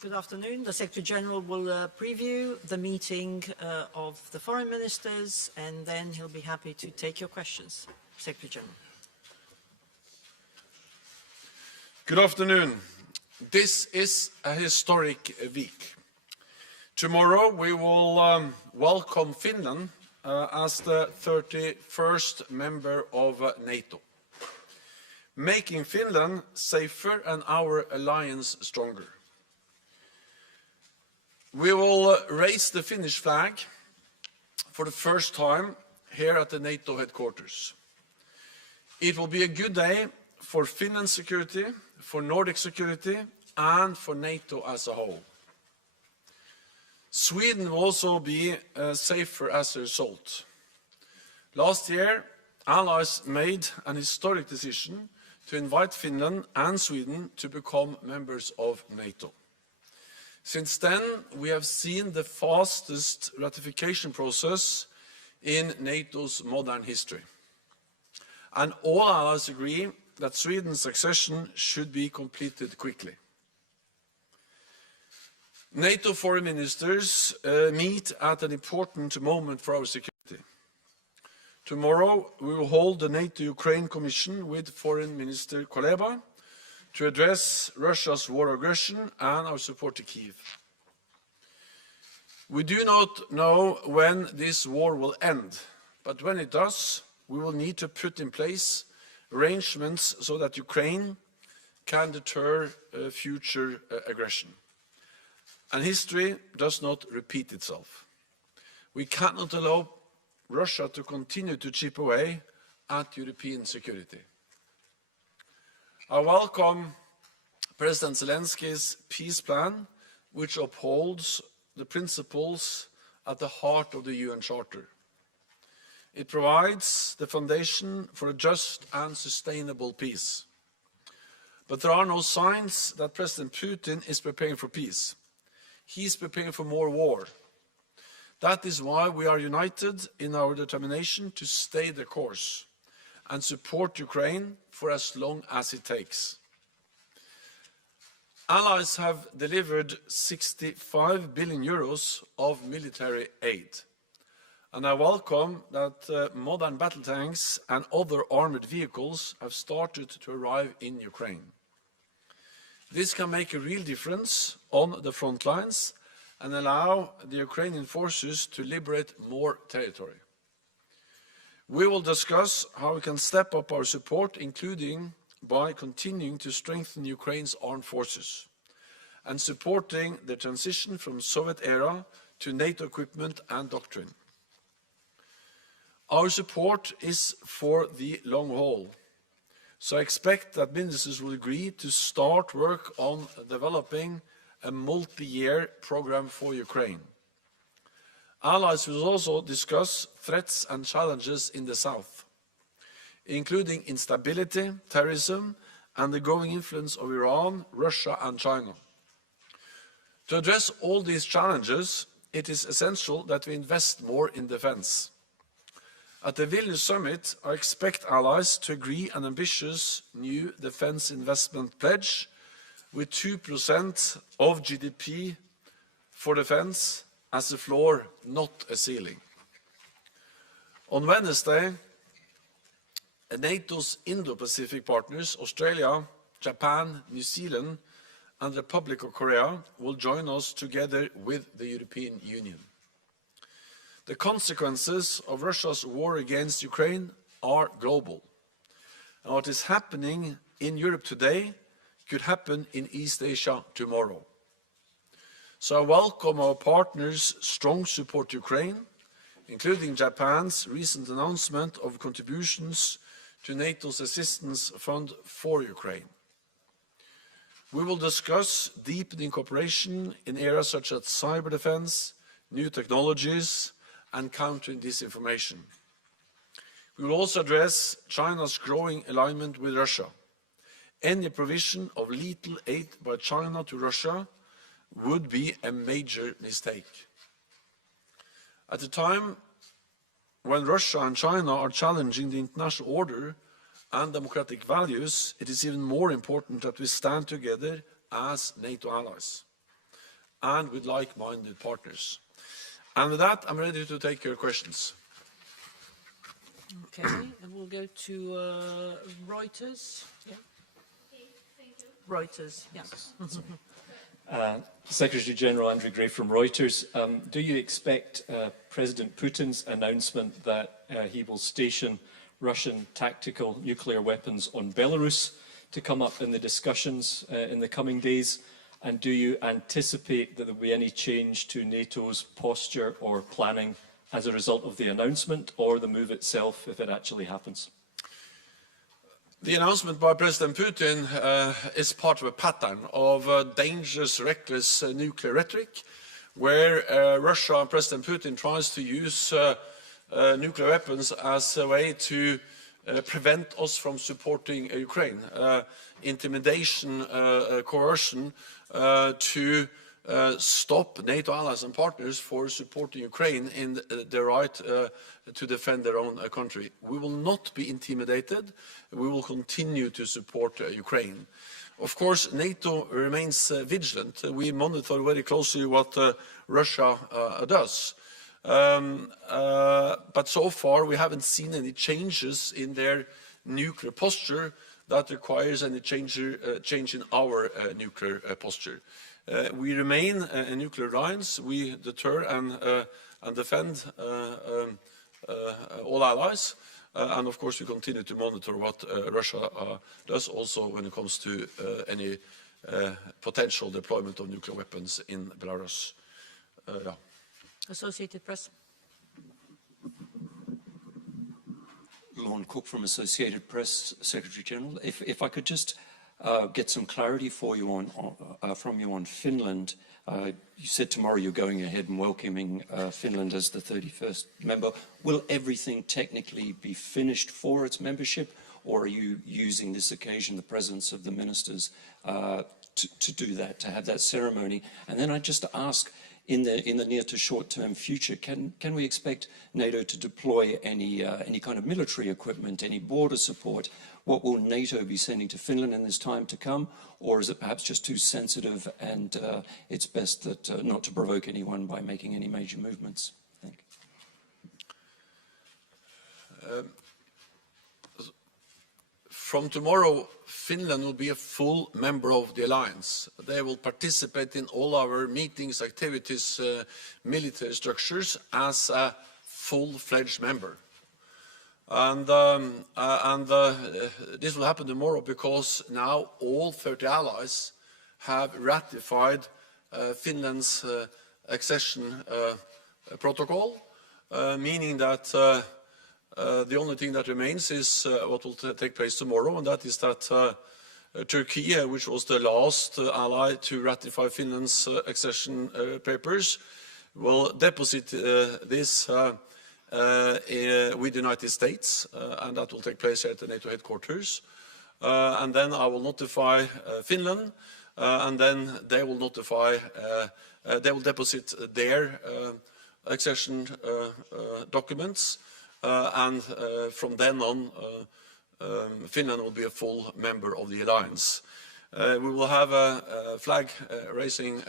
Good afternoon. The Secretary General will preview the meeting of the foreign ministers, and then he'll be happy to take your questions. Secretary General. Good afternoon. This is a historic week. Tomorrow we will welcome Finland as the 31st member of NATO, making Finland safer and our alliance stronger. We will raise the Finnish flag for the first time here at the NATO headquarters. It will be a good day for Finland's security, for Nordic security, and for NATO as a whole. Sweden will also be safer as a result. Last year, allies made an historic decision to invite Finland and Sweden to become members of NATO. Since then, we have seen the fastest ratification process in NATO's modern history. And all allies agree that Sweden's accession should be completed quickly. NATO foreign ministers meet at an important moment for our security. Tomorrow, we will hold the NATO-Ukraine Commission with Foreign Minister Kuleba to address Russia's war aggression and our support to Kyiv. We do not know when this war will end, but when it does, we will need to put in place arrangements so that Ukraine can deter future aggression. And history does not repeat itself. We cannot allow Russia to continue to chip away at European security. I welcome President Zelensky's peace plan, which upholds the principles at the heart of the UN Charter. It provides the foundation for a just and sustainable peace. But there are no signs that President Putin is preparing for peace. He is preparing for more war. That is why we are united in our determination to stay the course and support Ukraine for as long as it takes. Allies have delivered 65 billion euros of military aid. And I welcome that modern battle tanks and other armored vehicles have started to arrive in Ukraine. This can make a real difference on the front lines and allow the Ukrainian forces to liberate more territory. We will discuss how we can step up our support, including by continuing to strengthen Ukraine's armed forces and supporting the transition from Soviet era to NATO equipment and doctrine. Our support is for the long haul, so I expect that ministers will agree to start work on developing a multi-year program for Ukraine. Allies will also discuss threats and challenges in the south, including instability, terrorism, and the growing influence of Iran, Russia, and China. To address all these challenges, it is essential that we invest more in defense. At the Vilnius summit, I expect allies to agree an ambitious new defense investment pledge with 2% of GDP for defense as a floor, not a ceiling. On Wednesday, NATO's Indo-Pacific partners, Australia, Japan, New Zealand, and the Republic of Korea, will join us together with the European Union. The consequences of Russia's war against Ukraine are global. And what is happening in Europe today could happen in East Asia tomorrow. So I welcome our partners' strong support to Ukraine, including Japan's recent announcement of contributions to NATO's assistance fund for Ukraine. We will discuss deepening cooperation in areas such as cyber defense, new technologies, and countering disinformation. We will also address China's growing alignment with Russia. Any provision of lethal aid by China to Russia would be a major mistake. At a time when Russia and China are challenging the international order and democratic values, it is even more important that we stand together as NATO allies. and with like-minded partners. And with that, I'm ready to take your questions. Okay, and we'll go to Reuters. Yeah. Reuters, yes. Secretary General Andrew Gray from Reuters. Do you expect President Putin's announcement that he will station Russian tactical nuclear weapons on Belarus to come up in the discussions in the coming days? And do you anticipate that there will be any change to NATO's posture or planning as a result of the announcement or the move itself if it actually happens? The announcement by President Putin is part of a pattern of dangerous, reckless nuclear rhetoric, where Russia and President Putin tries to use nuclear weapons as a way to prevent us from supporting Ukraine. Intimidation, coercion to stop NATO allies and partners for supporting Ukraine in their right to defend their own country. We will not be intimidated. We will continue to support Ukraine. Of course, NATO remains vigilant. We monitor very closely what Russia does. But so far, we haven't seen any changes in their nuclear posture that requires any change in our nuclear posture. We remain a nuclear alliance. We deter and defend all allies. And of course, we continue to monitor what Russia does also when it comes to any potential deployment of nuclear weapons in Belarus. Yeah. Associated Press. Lorne Cook from Associated Press, Secretary General. If I could just get some clarity for you from you on Finland. You said tomorrow you're going ahead and welcoming Finland as the 31st member. Will everything technically be finished for its membership, or are you using this occasion, the presence of the ministers, to do that, to have that ceremony? And then I just ask, in the near to short-term future, can we expect NATO to deploy any kind of military equipment, any border support? What will NATO be sending to Finland in this time to come, or is it perhaps just too sensitive and it's best that not to provoke anyone by making any major movements? Thank you. From tomorrow, Finland will be a full member of the alliance. They will participate in all our meetings, activities, military structures as a full-fledged member. And this will happen tomorrow because now all 30 allies have ratified Finland's accession protocol, meaning that the only thing that remains is what will take place tomorrow, and that is that Turkey, which was the last ally to ratify Finland's accession papers, will deposit this with the United States, and that will take place at the NATO headquarters. And then I will notify Finland, and then they will notify, they will deposit their accession documents, and from then on, Finland will be a full member of the alliance. We will have a flag raising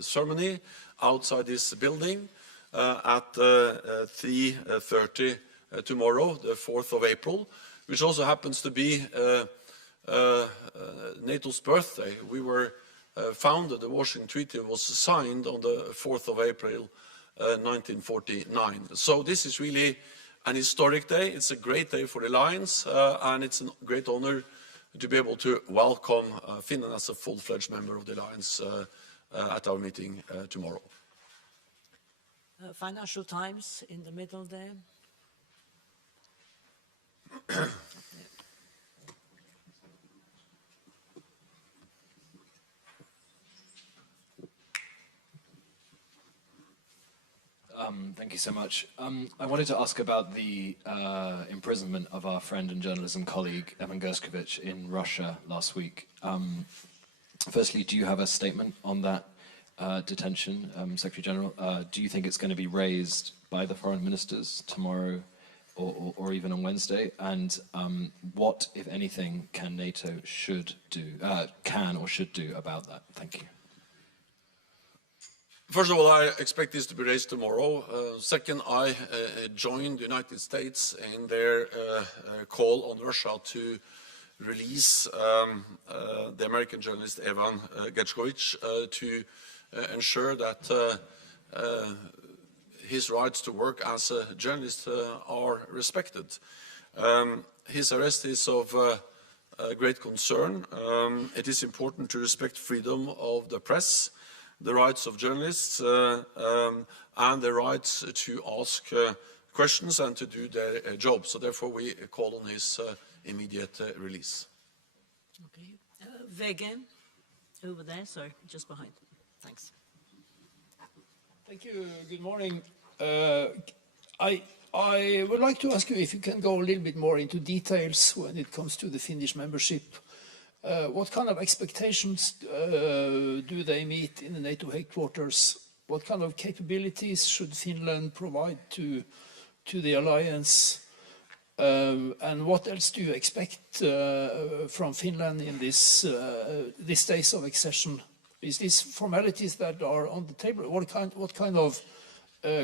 ceremony outside this building at 3:30 tomorrow, the 4th of April, which also happens to be NATO's birthday. We were founded, the Washington Treaty was signed on the 4th of April 1949. So this is really an historic day. It's a great day for the alliance, and it's a great honor to be able to welcome Finland as a full-fledged member of the alliance at our meeting tomorrow. Financial Times in the middle there. Thank you so much. I wanted to ask about the imprisonment of our friend and journalism colleague, Evan Gershkovich, in Russia last week. Firstly, do you have a statement on that detention, Secretary General? Do you think it's going to be raised by the foreign ministers tomorrow or even on Wednesday? And what, if anything, can NATO can or should do about that? Thank you. First of all, I expect this to be raised tomorrow. Second, I joined the United States in their call on Russia to release the American journalist Evan Gershkovich to ensure that his rights to work as a journalist are respected. His arrest is of great concern. It is important to respect freedom of the press, the rights of journalists, and the rights to ask questions and to do their job. So therefore we call on his immediate release. Okay. Vegen, over there, sorry, just behind. Thanks. Thank you. Good morning. I would like to ask you if you can go a little bit more into details when it comes to the Finnish membership. What kind of expectations do they meet in the NATO headquarters? What kind of capabilities should Finland provide to the alliance? And what else do you expect from Finland in this days of accession? Is these formalities that are on the table? What kind of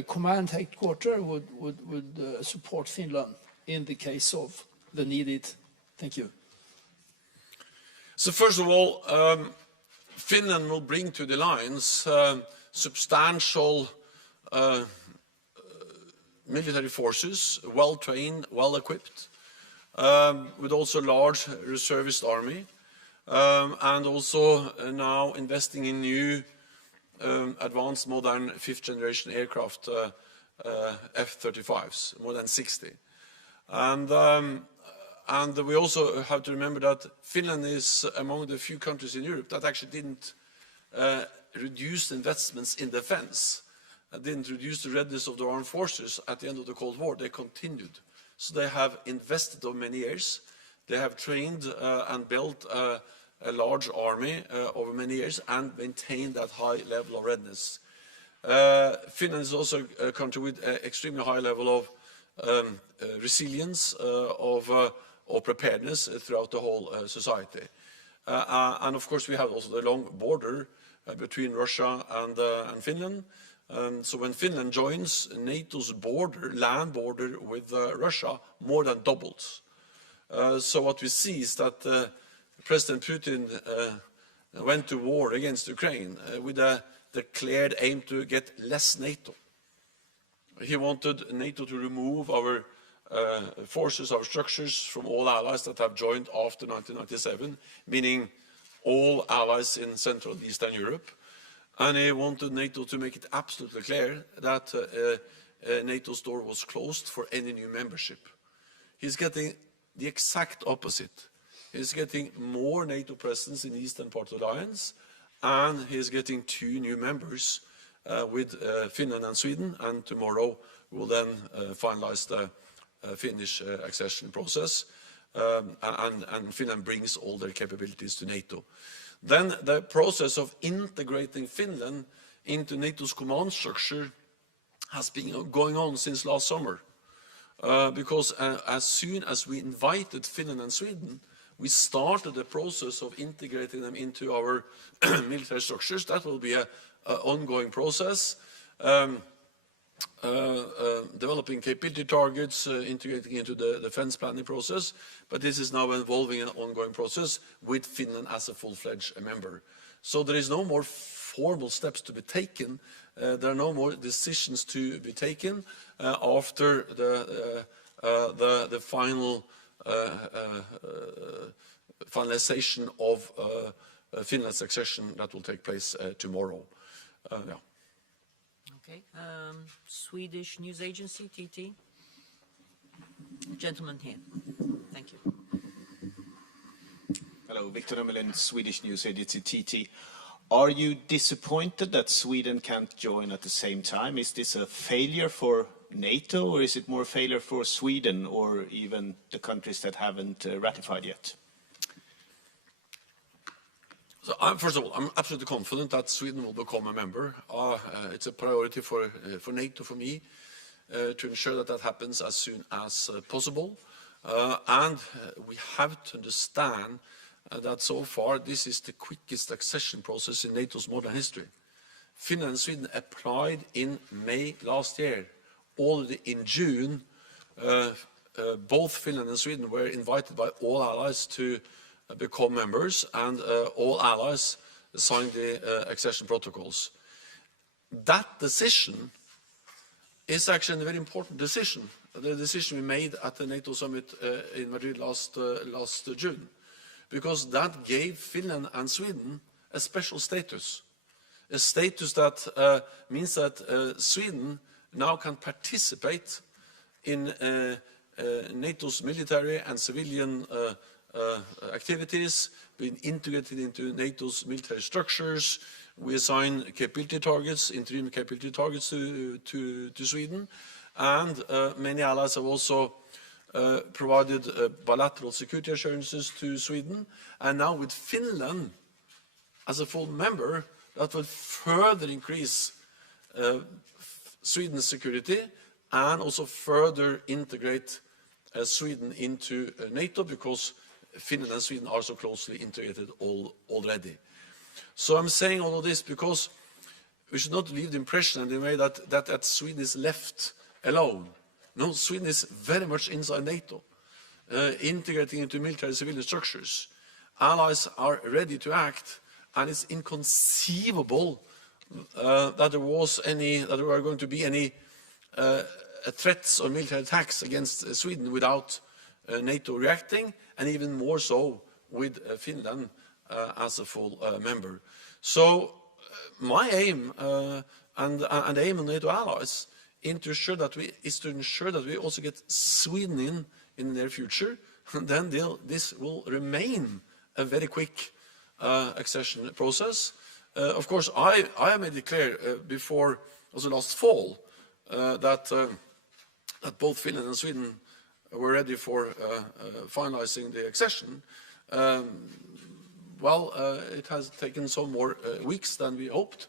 command headquarter would support Finland in the case of the needed? Thank you. So first of all, Finland will bring to the alliance substantial military forces, well-trained, well-equipped, with also a large reservist army, and also now investing in new advanced modern fifth-generation aircraft, F-35s, more than 60. And we also have to remember that Finland is among the few countries in Europe that actually didn't reduce investments in defense, didn't reduce the readiness of their armed forces at the end of the Cold War. They continued. So they have invested over many years. They have trained and built a large army over many years and maintained that high level of readiness. Finland is also a country with an extremely high level of resilience, of preparedness throughout the whole society. And of course we have also the long border between Russia and Finland. So when Finland joins, NATO's border, land border with Russia, more than doubles. So what we see is that President Putin went to war against Ukraine with a declared aim to get less NATO. He wanted NATO to remove our forces, our structures from all allies that have joined after 1997, meaning all allies in Central and Eastern Europe. And he wanted NATO to make it absolutely clear that NATO's door was closed for any new membership. He's getting the exact opposite. He's getting more NATO presence in the eastern part of the alliance, and he's getting 2 new members with Finland and Sweden, and tomorrow we'll then finalize the Finnish accession process, and Finland brings all their capabilities to NATO. Then the process of integrating Finland into NATO's command structure has been going on since last summer. Because as soon as we invited Finland and Sweden, we started the process of integrating them into our military structures. That will be an ongoing process. Developing capability targets, integrating into the defense planning process, but this is now involving an ongoing process with Finland as a full-fledged member. So there is no more formal steps to be taken. There are no more decisions to be taken after the final finalization of Finland's accession that will take place tomorrow. Yeah. Okay. Swedish news agency, TT. Gentleman here. Thank you. Hello, Victor Nummelin, Swedish news agency TT. Are you disappointed that Sweden can't join at the same time? Is this a failure for NATO, or is it more a failure for Sweden or even the countries that haven't ratified yet? So first of all, I'm absolutely confident that Sweden will become a member. It's a priority for NATO, for me, to ensure that that happens as soon as possible. And we have to understand that so far this is the quickest accession process in NATO's modern history. Finland and Sweden applied in May last year. Already in June, both Finland and Sweden were invited by all allies to become members, and all allies signed the accession protocols. That decision is actually a very important decision, the decision we made at the NATO summit in Madrid last June, because that gave Finland and Sweden a special status, a status that means that Sweden now can participate in NATO's military and civilian activities, being integrated into NATO's military structures. We assign capability targets, interim capability targets to Sweden, and many allies have also provided bilateral security assurances to Sweden. And now with Finland as a full member, that will further increase Sweden's security and also further integrate Sweden into NATO, because Finland and Sweden are so closely integrated already. So I'm saying all of this because we should not leave the impression in the way that Sweden is left alone. No, Sweden is very much inside NATO, integrating into military civilian structures. Allies are ready to act, and it's inconceivable that there were going to be any threats or military attacks against Sweden without NATO reacting, and even more so with Finland as a full member. So my aim and the aim of NATO allies is to ensure that we also get Sweden in the near future, and then this will remain a very quick accession process. Of course, I made it clear before also last fall that both Finland and Sweden were ready for finalizing the accession. It has taken some more weeks than we hoped,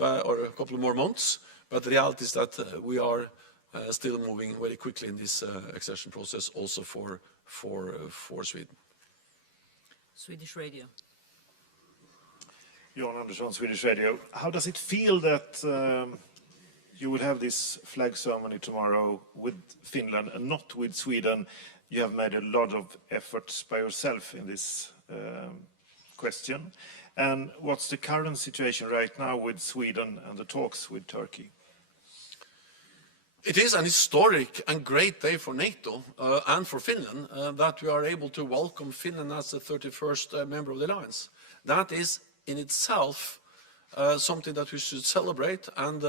or a couple of more months, but the reality is that we are still moving very quickly in this accession process also for Sweden. Swedish Radio. Jan Andersson, Swedish Radio. How does it feel that you will have this flag ceremony tomorrow with Finland and not with Sweden? You have made a lot of efforts by yourself in this question. And what's the current situation right now with Sweden and the talks with Turkey? It is an historic and great day for NATO and for Finland that we are able to welcome Finland as the 31st member of the alliance. That is in itself something that we should celebrate and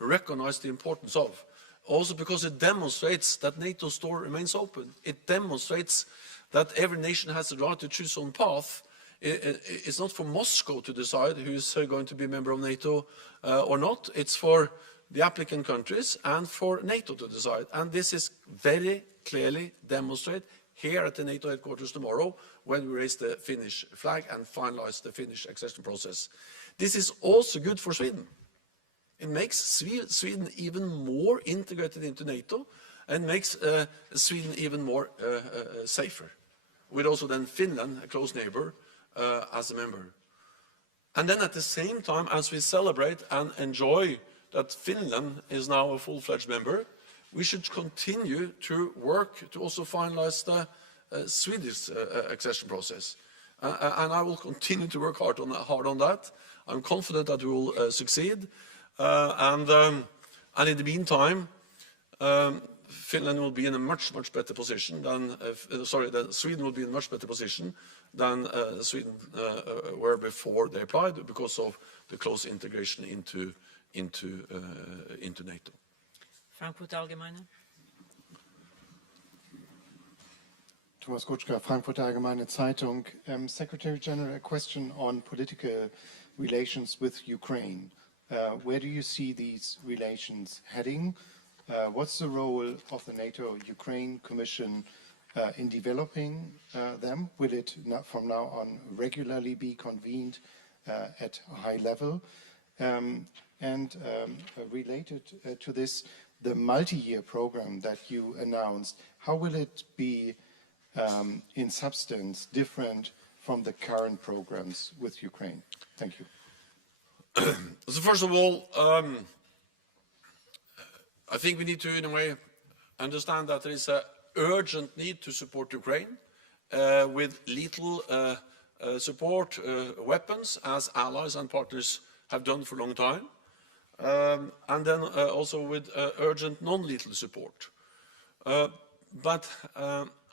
recognize the importance of. Also because it demonstrates that NATO's door remains open. It demonstrates that every nation has the right to choose its own path. It's not for Moscow to decide who's going to be a member of NATO or not. It's for the applicant countries and for NATO to decide. And this is very clearly demonstrated here at the NATO headquarters tomorrow when we raise the Finnish flag and finalize the Finnish accession process. This is also good for Sweden. It makes Sweden even more integrated into NATO and makes Sweden even more safer, with also then Finland, a close neighbor, as a member. And then at the same time, as we celebrate and enjoy that Finland is now a full-fledged member, we should continue to work to also finalize the Swedish accession process. And I will continue to work hard on that. I'm confident that we will succeed. And in the meantime, Finland will be in a much better position than, Sweden will be in a much better position than Sweden were before they applied, because of the close integration into NATO. Frankfurt Allgemeine. Thomas Kutschka, Frankfurt Allgemeine Zeitung. Secretary General, a question on political relations with Ukraine. Where do you see these relations heading? What's the role of the NATO-Ukraine Commission in developing them? Will it from now on regularly be convened at a high level? Related to this, the multi-year program that you announced, how will it be in substance different from the current programs with Ukraine? Thank you. So first of all, I think we need to, in a way, understand that there is an urgent need to support Ukraine with lethal support weapons, as allies and partners have done for a long time, and then also with urgent non-lethal support. But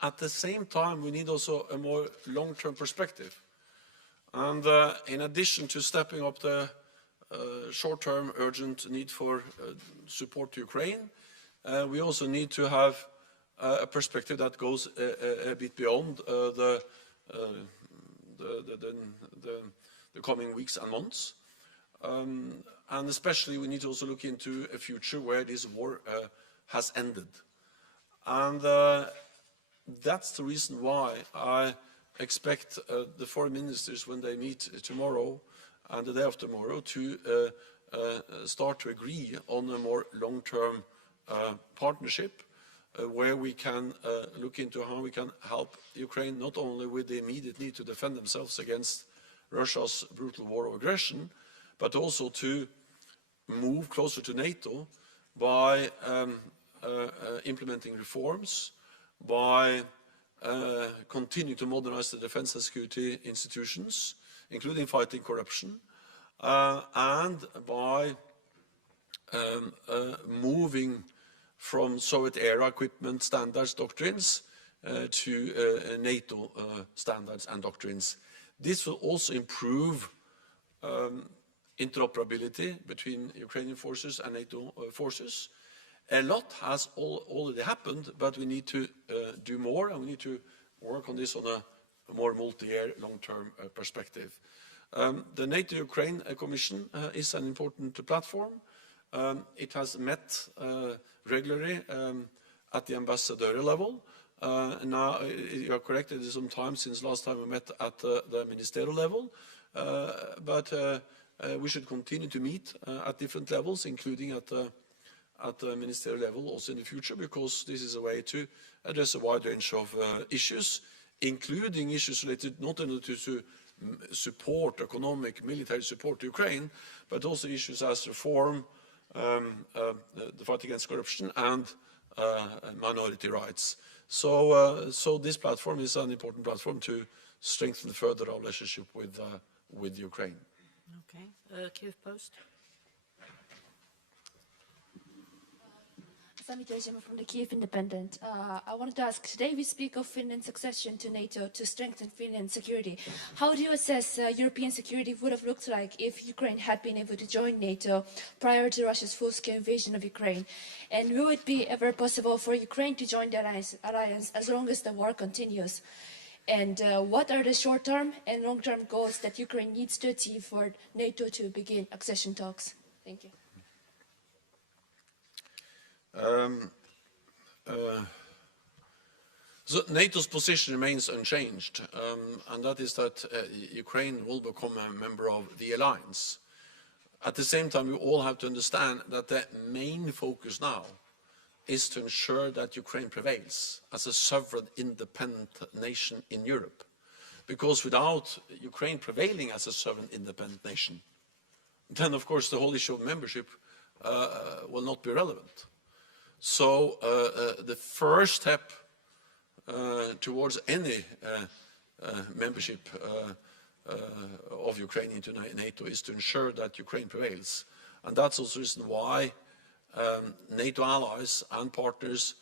at the same time, we need also a more long-term perspective. And in addition to stepping up the short-term urgent need for support to Ukraine, we also need to have a perspective that goes a bit beyond the coming weeks and months. And especially we need to also look into a future where this war has ended. And that's the reason why I expect the foreign ministers, when they meet tomorrow and the day after tomorrow, to start to agree on a more long-term partnership where we can look into how we can help Ukraine not only with the immediate need to defend themselves against Russia's brutal war of aggression, but also to move closer to NATO by implementing reforms, by continuing to modernize the defense and security institutions, including fighting corruption, and by moving from Soviet-era equipment standards doctrines to NATO standards and doctrines. This will also improve interoperability between Ukrainian forces and NATO forces. A lot has already happened, but we need to do more, and we need to work on this on a more multi-year, long-term perspective. The NATO-Ukraine Commission is an important platform. It has met regularly at the ambassadorial level. Now, you are correct, it is some time since last time we met at the ministerial level, but we should continue to meet at different levels, including at the ministerial level also in the future, because this is a way to address a wide range of issues, including issues related not only to support, economic, military support to Ukraine, but also issues as reform, the fight against corruption, and minority rights. So this platform is an important platform to strengthen further our relationship with Ukraine. Okay, Kiev Post. From the Kiev Independent. I wanted to ask, today we speak of Finland's accession to NATO to strengthen Finland's security. How do you assess European security would have looked like if Ukraine had been able to join NATO prior to Russia's full-scale invasion of Ukraine? And will it be ever possible for Ukraine to join the alliance as long as the war continues? And what are the short-term and long-term goals that Ukraine needs to achieve for NATO to begin accession talks? Thank you. So NATO's position remains unchanged, and that is that Ukraine will become a member of the alliance. At the same time, we all have to understand that the main focus now is to ensure that Ukraine prevails as a sovereign, independent nation in Europe. Because without Ukraine prevailing as a sovereign, independent nation, then of course the whole issue of membership will not be relevant. So the first step towards any membership of Ukraine into NATO is to ensure that Ukraine prevails. And that's also the reason why NATO allies and partners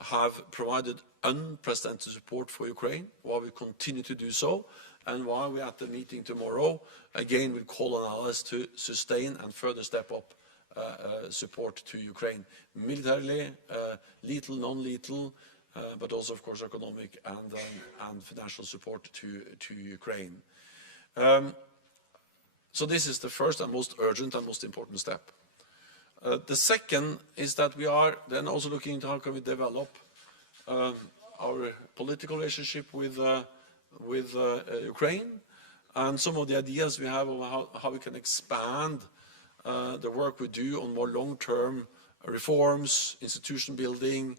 have provided unprecedented support for Ukraine, why we continue to do so, and why we at the meeting tomorrow again will call on allies to sustain and further step up support to Ukraine, militarily, lethal, non-lethal, but also, of course, economic and financial support to Ukraine. So this is the first and most urgent and most important step. The second is that we are then also looking into how can we develop our political relationship with Ukraine, and some of the ideas we have of how we can expand the work we do on more long-term reforms, institution building,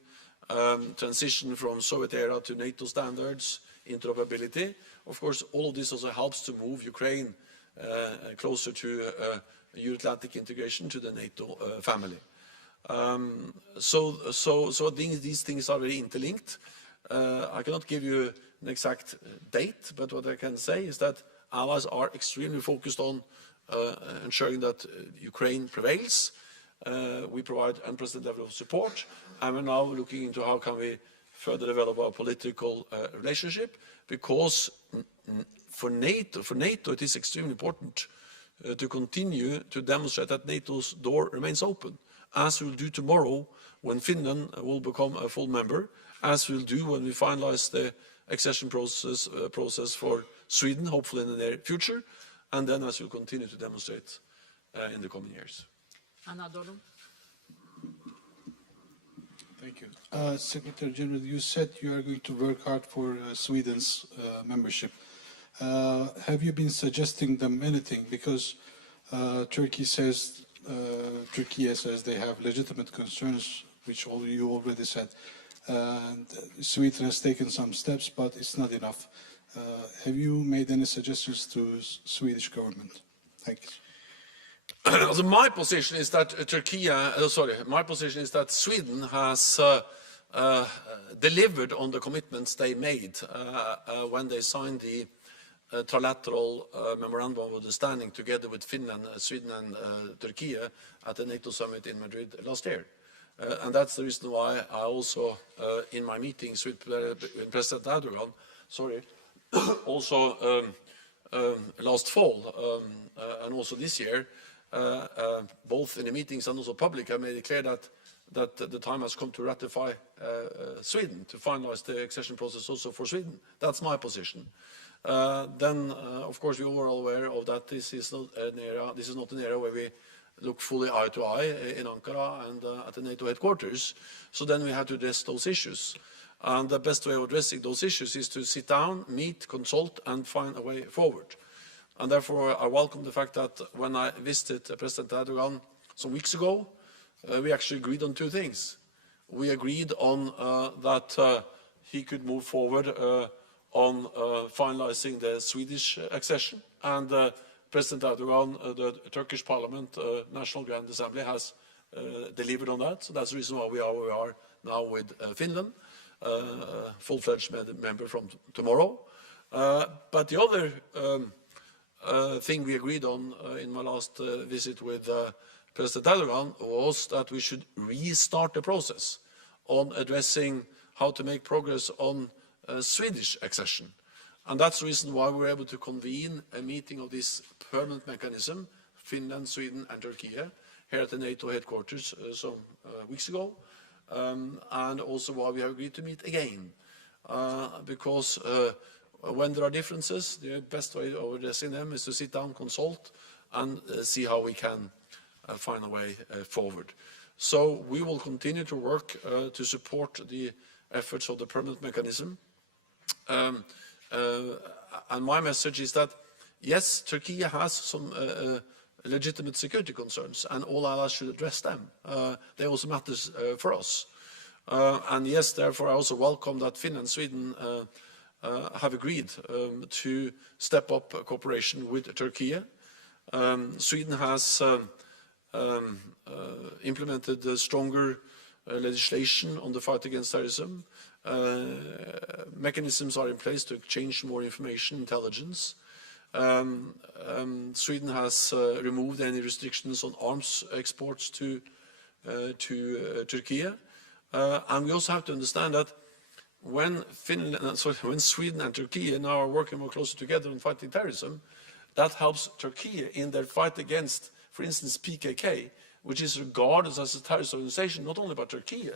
transition from Soviet era to NATO standards, interoperability. Of course, all of this also helps to move Ukraine closer to Euro-Atlantic integration to the NATO family. So I think these things are very interlinked. I cannot give you an exact date, but what I can say is that allies are extremely focused on ensuring that Ukraine prevails. We provide unprecedented level of support, and we're now looking into how can we further develop our political relationship, because for NATO it is extremely important to continue to demonstrate that NATO's door remains open, as we'll do tomorrow when Finland will become a full member, as we'll do when we finalize the accession process for Sweden, hopefully in the near future, and then as we'll continue to demonstrate in the coming years. Anna Dolum. Thank you. Secretary General, you said you are going to work hard for Sweden's membership. Have you been suggesting them anything? Because Turkey says they have legitimate concerns, which you already said. And Sweden has taken some steps, but it's not enough. Have you made any suggestions to Swedish government? Thank you. So my position is that my position is that Sweden has delivered on the commitments they made when they signed the trilateral memorandum of understanding together with Finland, Sweden and Turkey at the NATO summit in Madrid last year. And that's the reason why I also, in my meetings with President Erdogan, also last fall and also this year, both in the meetings and also public, I made it clear that the time has come to ratify Sweden, to finalize the accession process also for Sweden. That's my position. Then, of course, we were all aware of that this is not an area where we look fully eye to eye in Ankara and at the NATO headquarters. So then we had to address those issues. And the best way of addressing those issues is to sit down, meet, consult, and find a way forward. And therefore, I welcome the fact that when I visited President Erdogan some weeks ago, we actually agreed on two things. We agreed on that he could move forward on finalizing the Swedish accession, and President Erdogan, the Turkish Parliament, National Grand Assembly, has delivered on that. So that's the reason why we are where we are now with Finland, full-fledged member from tomorrow. But the other thing we agreed on in my last visit with President Erdogan was that we should restart the process on addressing how to make progress on Swedish accession. And that's the reason why we were able to convene a meeting of this permanent mechanism, Finland, Sweden and Turkey, here at the NATO headquarters some weeks ago, and also why we have agreed to meet again. Because when there are differences, the best way of addressing them is to sit down, consult, and see how we can find a way forward. So we will continue to work to support the efforts of the permanent mechanism. And my message is that, yes, Turkey has some legitimate security concerns, and all allies should address them. They also matter for us. And yes, therefore, I also welcome that Finland and Sweden have agreed to step up cooperation with Turkey. Sweden has implemented stronger legislation on the fight against terrorism. Mechanisms are in place to exchange more information, intelligence. Sweden has removed any restrictions on arms exports to Turkey. And we also have to understand that when Sweden and Turkey now are working more closely together on fighting terrorism, that helps Turkey in their fight against, for instance, PKK, which is regarded as a terrorist organization not only by Turkey,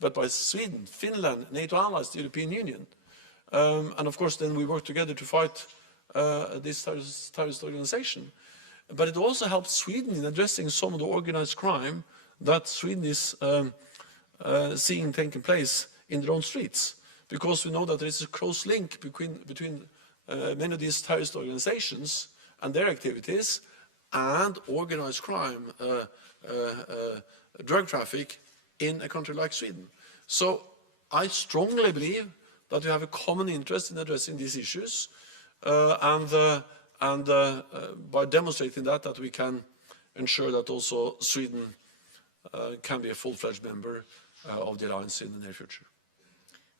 but by Sweden, Finland, NATO allies, the European Union. And of course, then we work together to fight this terrorist organization. But it also helps Sweden in addressing some of the organized crime that Sweden is seeing taking place in their own streets. Because we know that there is a close link between many of these terrorist organizations and their activities and organized crime, drug traffic in a country like Sweden. So I strongly believe that we have a common interest in addressing these issues, and by demonstrating that we can ensure that also Sweden can be a full-fledged member of the alliance in the near future.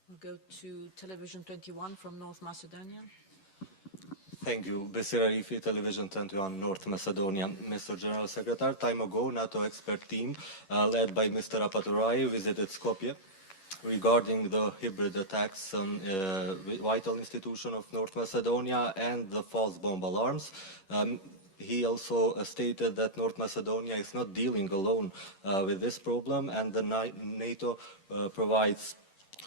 We'll go to Television 21 from North Macedonia. Thank you. Basir Arifi, Television 21, North Macedonia. Mr. General Secretary, time ago, NATO expert team led by Mr. Apaturai visited Skopje regarding the hybrid attacks on vital institution of North Macedonia and the false bomb alarms. He also stated that North Macedonia is not dealing alone with this problem, and the NATO provides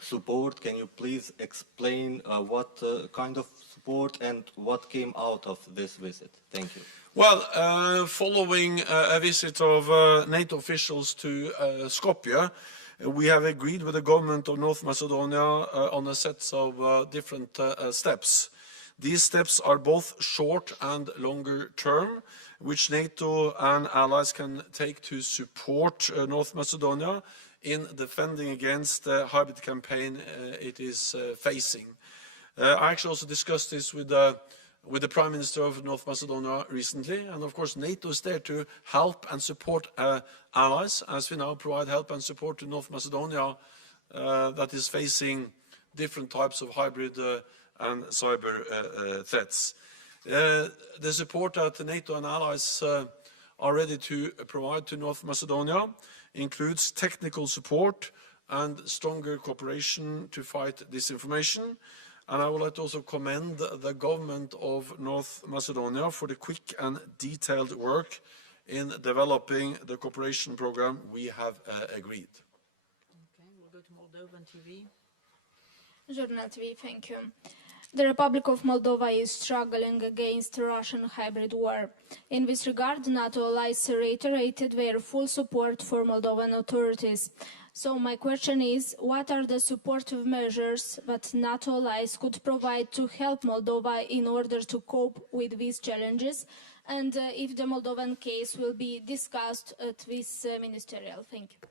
support. Can you please explain what kind of support and what came out of this visit? Thank you. Well, following a visit of NATO officials to Skopje, we have agreed with the government of North Macedonia on a set of different steps. These steps are both short and longer term, which NATO and allies can take to support North Macedonia in defending against the hybrid campaign it is facing. I actually also discussed this with the Prime Minister of North Macedonia recently, and of course NATO is there to help and support allies, as we now provide help and support to North Macedonia that is facing different types of hybrid and cyber threats. The support that NATO and allies are ready to provide to North Macedonia includes technical support and stronger cooperation to fight disinformation. And I would like to also commend the government of North Macedonia for the quick and detailed work in developing the cooperation program we have agreed. Okay, we'll go to Moldovan TV. Journal TV, thank you. The Republic of Moldova is struggling against Russian hybrid war. In this regard, NATO allies reiterated their full support for Moldovan authorities. So my question is, what are the supportive measures that NATO allies could provide to help Moldova in order to cope with these challenges? And if the Moldovan case will be discussed at this ministerial? Thank you.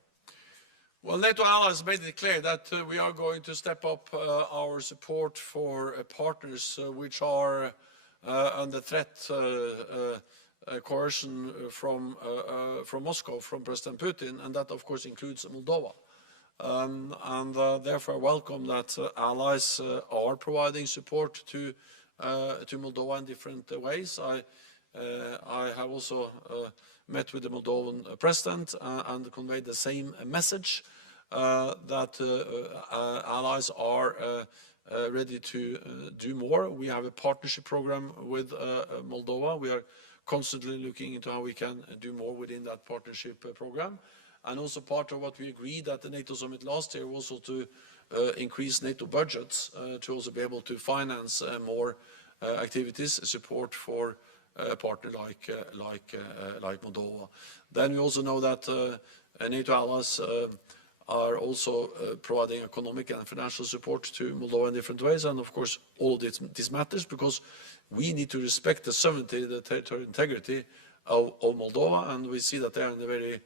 Well, NATO allies made it clear that we are going to step up our support for partners which are under threat, coercion from Moscow, from President Putin, and that of course includes Moldova. Therefore I welcome that allies are providing support to Moldova in different ways. I have also met with the Moldovan president and conveyed the same message that allies are ready to do more. We have a partnership program with Moldova. We are constantly looking into how we can do more within that partnership program. And also part of what we agreed at the NATO summit last year was also to increase NATO budgets to also be able to finance more activities, support for a partner like Moldova. Then we also know that NATO allies are also providing economic and financial support to Moldova in different ways, and of course all of this matters because we need to respect the sovereignty, the territorial integrity of Moldova, and we see that they are in a very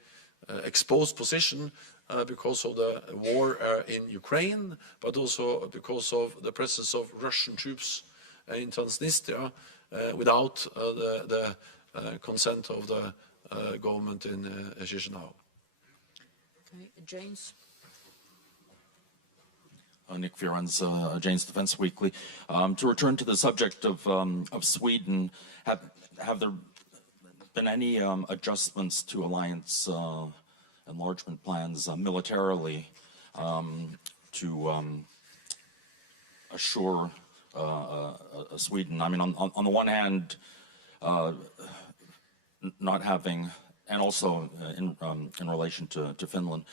exposed position because of the war in Ukraine, but also because of the presence of Russian troops in Transnistria without the consent of the government in Chisinau. Okay, James. Nick Fearns, Jane's Defense Weekly. To return to the subject of Sweden, have there been any adjustments to alliance enlargement plans militarily to assure Sweden? I mean, on the one hand, not having, and also in relation to Finland.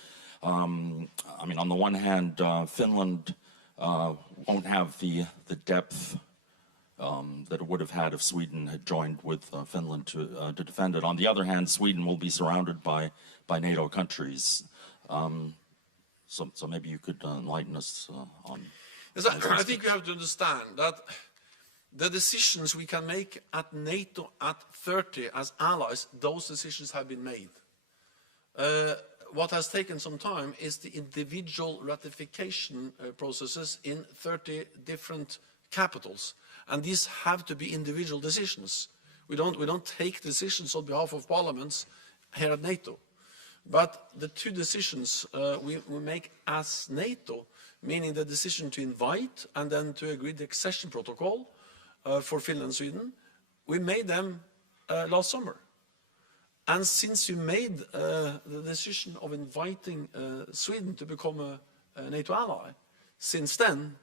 I mean, on the one hand, Finland won't have the depth that it would have had if Sweden had joined with Finland to defend it. On the other hand, Sweden will be surrounded by NATO countries. So maybe you could enlighten us on. Yes, I think we have to understand that the decisions we can make at NATO at 30 as allies, those decisions have been made. What has taken some time is the individual ratification processes in 30 different capitals. And these have to be individual decisions, We don't take decisions on behalf of parliaments here at NATO. But the two decisions we make as NATO, meaning the decision to invite and then to agree the accession protocol for Finland and Sweden, we made them last summer. And since we made the decision of inviting Sweden to become a NATO ally, since then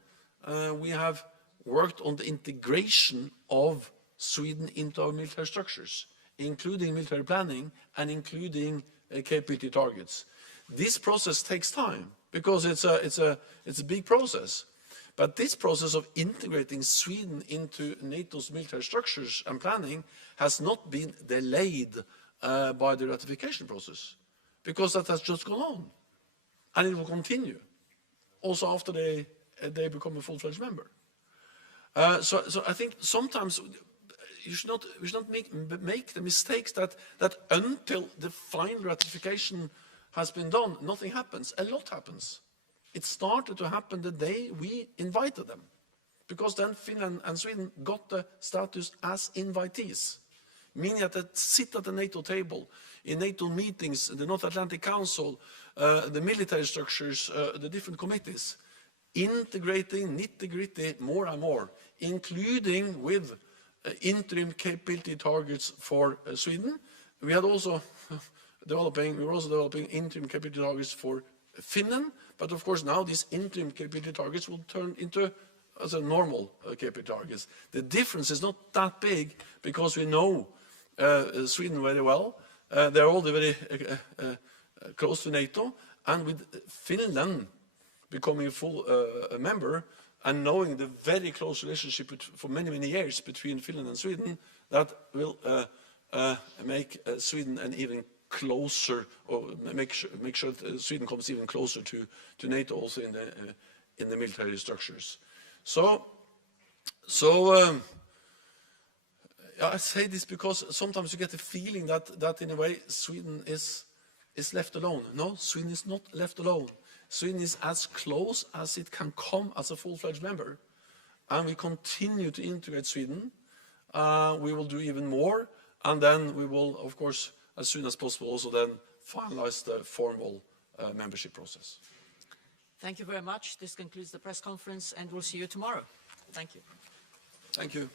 we have worked on the integration of Sweden into our military structures, including military planning and including capability targets. This process takes time because it's a big process. But this process of integrating Sweden into NATO's military structures and planning has not been delayed by the ratification process, because that has just gone on, and it will continue also after they become a full-fledged member. So I think sometimes we should not make the mistakes that until the final ratification has been done, nothing happens. A lot happens. It started to happen the day we invited them, because then Finland and Sweden got the status as invitees, meaning that they sit at the NATO table, in NATO meetings, the North Atlantic Council, the military structures, the different committees, integrating nitty-gritty more and more, including with interim capability targets for Sweden. We were also developing interim capability targets for Finland, but of course now these interim capability targets will turn into as a normal capability targets. The difference is not that big because we know Sweden very well. They're all very close to NATO, and with Finland becoming a full member and knowing the very close relationship for many, many years between Finland and Sweden, that will make Sweden an even closer, or make sure that Sweden comes even closer to NATO also in the military structures. So I say this because sometimes you get the feeling that in a way Sweden is left alone. No, Sweden is not left alone. Sweden is as close as it can come as a full-fledged member, and we continue to integrate Sweden. We will do even more, and then we will, of course, as soon as possible, also then finalize the formal membership process. Thank you very much. This concludes the press conference, and we'll see you tomorrow. Thank you. Thank you.